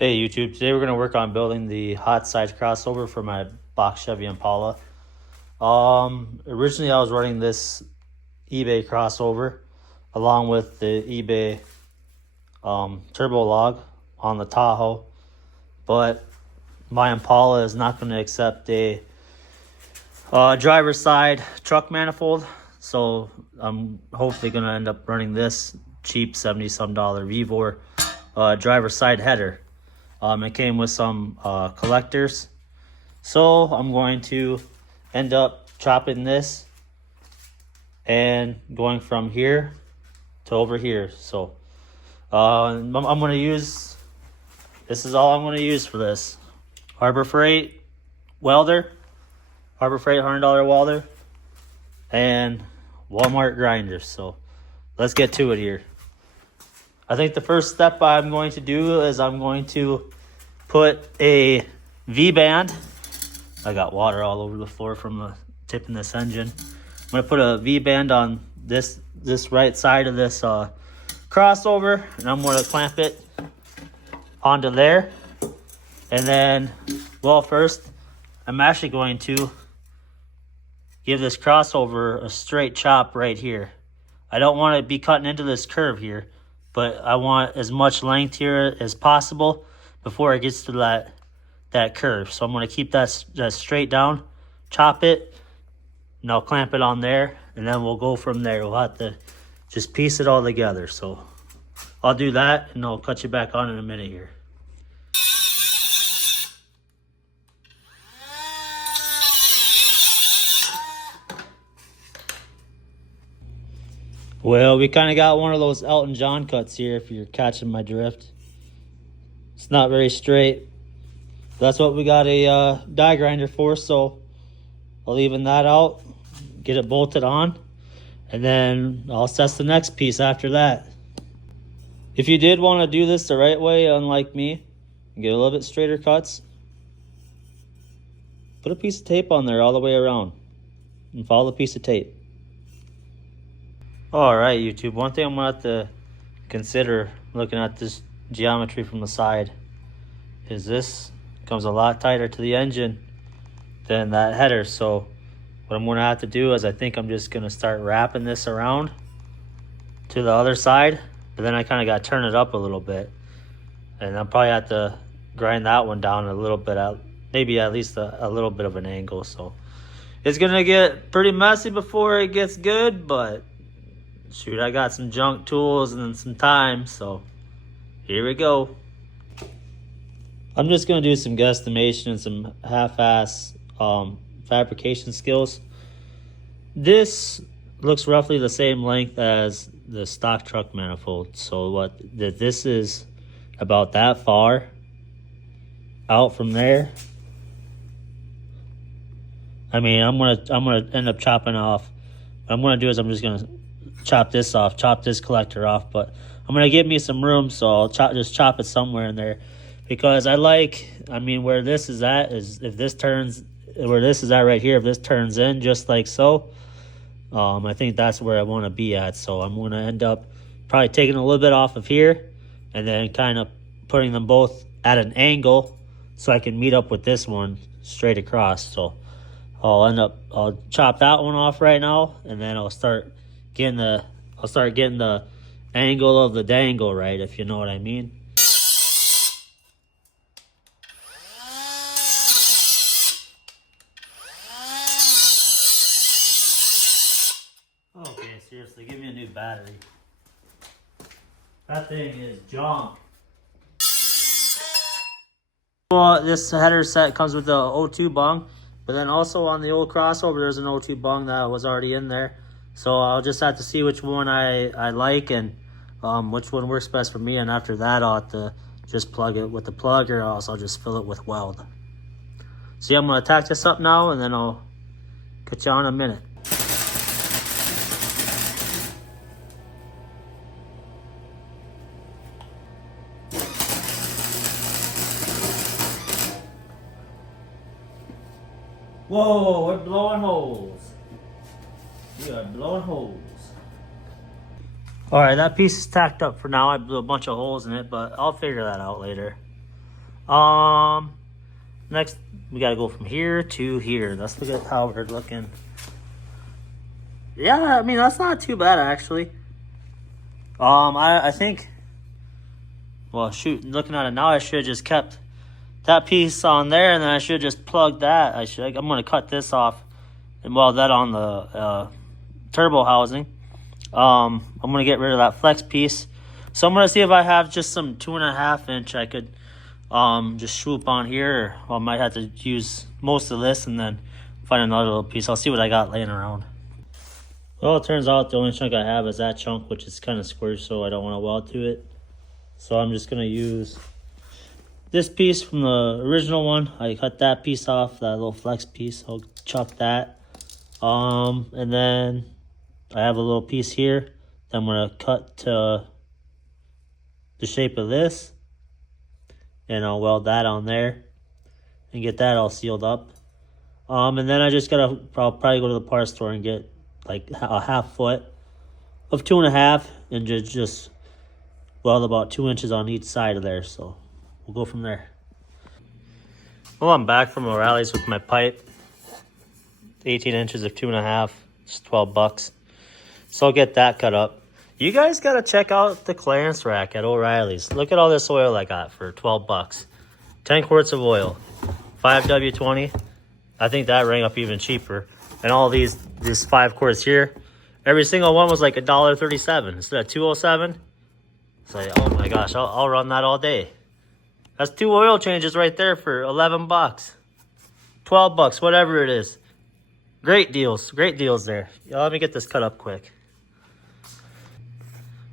Hey YouTube, today we're going to work on building the Hotside crossover for my box Chevy Impala. Originally I was running this eBay crossover along with the eBay turbo log on the Tahoe, but my Impala is not going to accept a driver's side truck manifold, so I'm hopefully going to end up running this cheap $70-some Vevor driver's side header. It came with some collectors, so I'm going to end up chopping this and going from here to over here. So I'm going to use, this is all I'm going to use for this. Harbor Freight welder, Harbor Freight $100 welder, and Walmart grinders. So let's get to it here. I think the first step I'm going to do is I'm going to put a V-band. I got water all over the floor from the tipping this engine. I'm going to put a V-band on this right side of this crossover, and I'm going to clamp it onto there. And then, well, first, I'm actually going to give this crossover a straight chop right here. I don't want to be cutting into this curve here, but I want as much length here as possible before it gets to that curve. So I'm going to keep that straight down, chop it, and I'll clamp it on there, and then we'll go from there. We'll have to just piece it all together. So I'll do that, and I'll cut you back on in a minute here. Well, we kind of got one of those Elton John cuts here, if you're catching my drift. It's not very straight. That's what we got a die grinder for, so I'll even that out, get it bolted on, and then I'll assess the next piece after that. If you did want to do this the right way, unlike me, and get a little bit straighter cuts, put a piece of tape on there all the way around and follow the piece of tape. Alright YouTube, one thing I'm going to have to consider looking at this geometry from the side is this comes a lot tighter to the engine than that header. So what I'm going to have to do is I think I'm just going to start wrapping this around to the other side, but then I kind of got to turn it up a little bit, and I'll probably have to grind that one down a little bit, maybe at least a little bit of an angle. So it's going to get pretty messy before it gets good, but shoot, I got some junk tools and some time, so here we go. I'm just going to do some guesstimation and some half-ass fabrication skills. This looks roughly the same length as the stock truck manifold. So this is about that far out from there. I mean, I'm gonna end up chopping off. What I'm gonna do is I'm just gonna chop this off, chop this collector off, but I'm gonna give me some room, so I'll just chop it somewhere in there, because where this is at is if this turns, where this is at right here, if this turns in just like so, I think that's where I want to be at. So I'm going to end up probably taking a little bit off of here and then kind of putting them both at an angle so I can meet up with this one straight across. So I'll chop that one off right now, and then I'll start getting the angle of the dangle right, if you know what I mean. Okay, seriously, give me a new battery. That thing is junk. Well, this header set comes with the O2 bung, but then also on the old crossover there's an O2 bung that was already in there. So I'll just have to see which one I like and which one works best for me, and after that I'll have to just plug it with the plug, or else I'll just fill it with weld. So yeah, I'm going to tack this up now, and then I'll catch you on in a minute. Whoa, we're blowing holes. We are blowing holes. Alright, that piece is tacked up for now. I blew a bunch of holes in it, but I'll figure that out later. Next we gotta go from here to here. Let's look at how we're looking. Yeah, I mean that's not too bad actually. I think. Well, shoot, looking at it now, I should have just kept that piece on there, and then I should have just plugged that. I'm gonna cut this off and weld that on the turbo housing. I'm gonna get rid of that flex piece. So I'm gonna see if I have just some 2.5 inch I could just swoop on here, or I might have to use most of this and then find another little piece. I'll see what I got laying around. Well, it turns out the only chunk I have is that chunk, which is kind of square, so I don't want to weld to it. So I'm just gonna use this piece from the original one. I cut that piece off, that little flex piece. I'll chop that. And then I have a little piece here that I'm gonna cut to the shape of this, and I'll weld that on there and get that all sealed up. And then I just gotta probably go to the parts store and get like a 1/2 foot of 2.5 and just weld about 2 inches on each side of there. So we'll go from there. Well, I'm back from O'Reilly's with my pipe. 18 inches of 2.5, it's $12. So I'll get that cut up. You guys gotta check out the clearance rack at O'Reilly's. Look at all this oil I got for $12. 10 quarts of oil, 5W20. I think that rang up even cheaper. And all these 5 quarts here, every single one was like $1.37 instead of $2.07. It's like, oh my gosh, I'll run that all day. That's 2 oil changes right there for $11, $12, whatever it is. Great deals there. Let me get this cut up quick.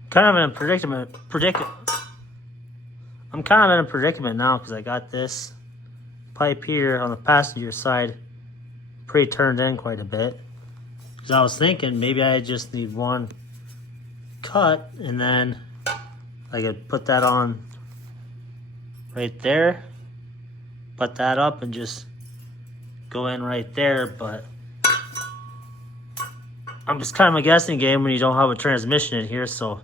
Kind of in a predicament. I'm kind of in a predicament now because I got this pipe here on the passenger side pre-turned in quite a bit. Because I was thinking maybe I just need one cut and then I could put that on right there, put that up and just go in right there. But I'm just kind of a guessing game when you don't have a transmission in here, so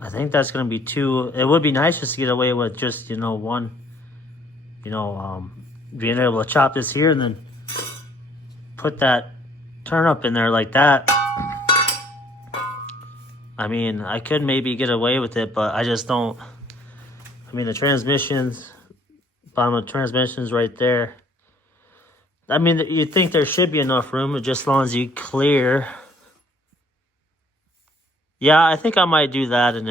I think that's going to be too. It would be nice just to get away with just, one, being able to chop this here and then put that turn up in there like that. I mean, I could maybe get away with it, but I just don't. I mean, the transmissions, bottom of the transmissions right there. I mean, you'd think there should be enough room, just as long as you clear. Yeah, I think I might do that, and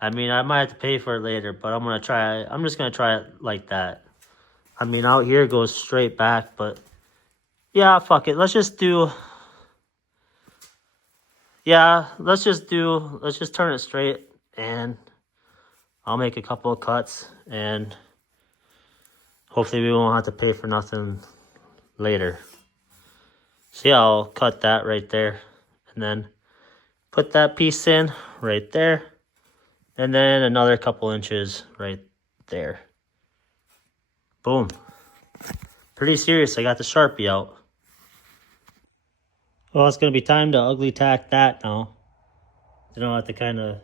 I might have to pay for it later, but I'm gonna try it. I'm just gonna try it like that. I mean, out here it goes straight back, but yeah, fuck it. Let's just turn it straight, and I'll make a couple of cuts, and hopefully we won't have to pay for nothing later. See, I'll cut that right there, and then put that piece in right there, and then another couple inches right there. Boom. Pretty serious. I got the Sharpie out. Well, it's going to be time to ugly tack that now. You know, I have to kind of,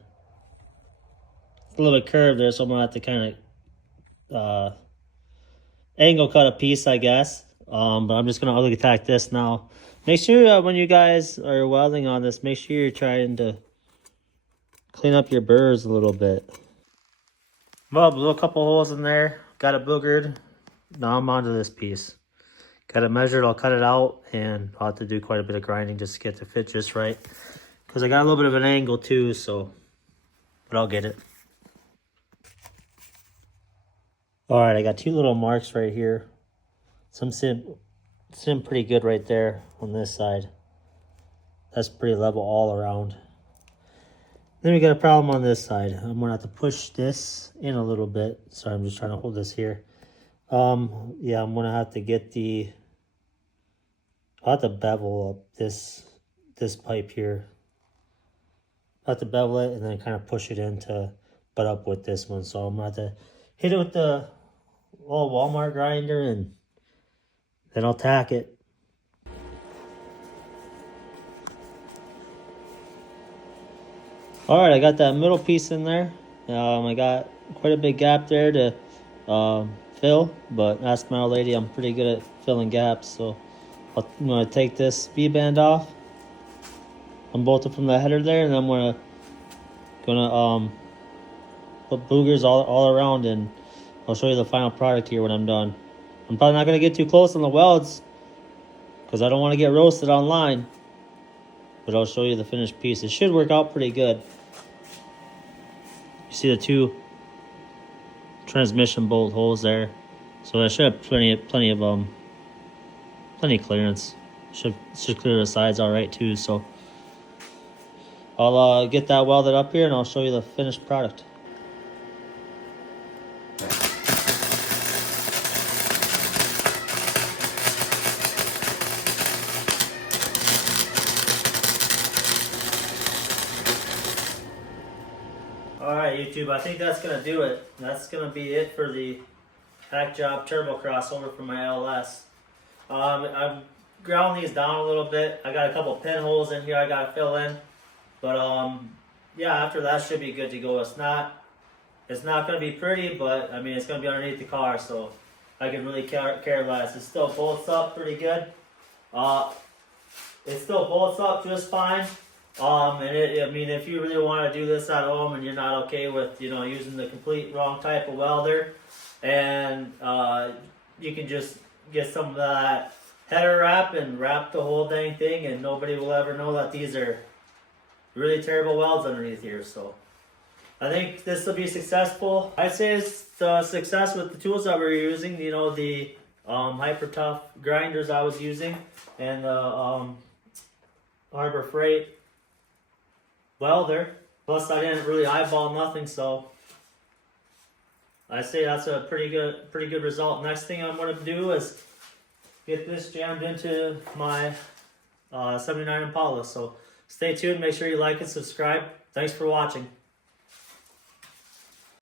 it's a little bit curved there, so I'm going to have to kind of angle cut a piece, I guess. But I'm just going to ugly tack this now. Make sure when you guys are welding on this, make sure you're trying to clean up your burrs a little bit. Well, blew a couple holes in there, got it boogered. Now I'm onto this piece. Got it measured, I'll cut it out, and I'll have to do quite a bit of grinding just to get it to fit just right. Because I got a little bit of an angle too, but I'll get it. Alright, I got 2 little marks right here. Some sim pretty good right there on this side. That's pretty level all around. Then we got a problem on this side. I'm gonna have to push this in a little bit. Sorry, I'm just trying to hold this here. Yeah, I'm gonna have to get I'll have to bevel up this pipe here. I'll have to bevel it and then kind of push it in to butt up with this one. So I'm gonna have to hit it with the little Walmart grinder and then I'll tack it. Alright, I got that middle piece in there. I got quite a big gap there to fill, but ask my old lady, I'm pretty good at filling gaps. So I'm gonna take this V-band off, unbolt it from the header there, and I'm gonna put boogers all around, and I'll show you the final product here when I'm done. I'm probably not gonna get too close on the welds because I don't want to get roasted online, but I'll show you the finished piece. It should work out pretty good. You see the two transmission bolt holes there, so I should have plenty of clearance. Should clear the sides all right too. So I'll get that welded up here and I'll show you the finished product. Alright YouTube, I think that's going to do it. That's going to be it for the hack job turbo crossover for my LS. I've ground these down a little bit. I got a couple pinholes in here I got to fill in. But yeah, after that should be good to go. It's not going to be pretty, but I mean it's going to be underneath the car, so I can really care less. It still bolts up pretty good. It still bolts up just fine. I mean, if you really want to do this at home and you're not okay with, using the complete wrong type of welder, and you can just get some of that header wrap and wrap the whole dang thing, and nobody will ever know that these are really terrible welds underneath here. So I think this will be successful. I'd say it's a success with the tools that we're using, the Hyper Tough grinders I was using, and the Harbor Freight welder. Plus I didn't really eyeball nothing, so I say that's a pretty good result. Next thing I'm going to do is get this jammed into my 79 Impala. So stay tuned, make sure you like and subscribe. Thanks for watching.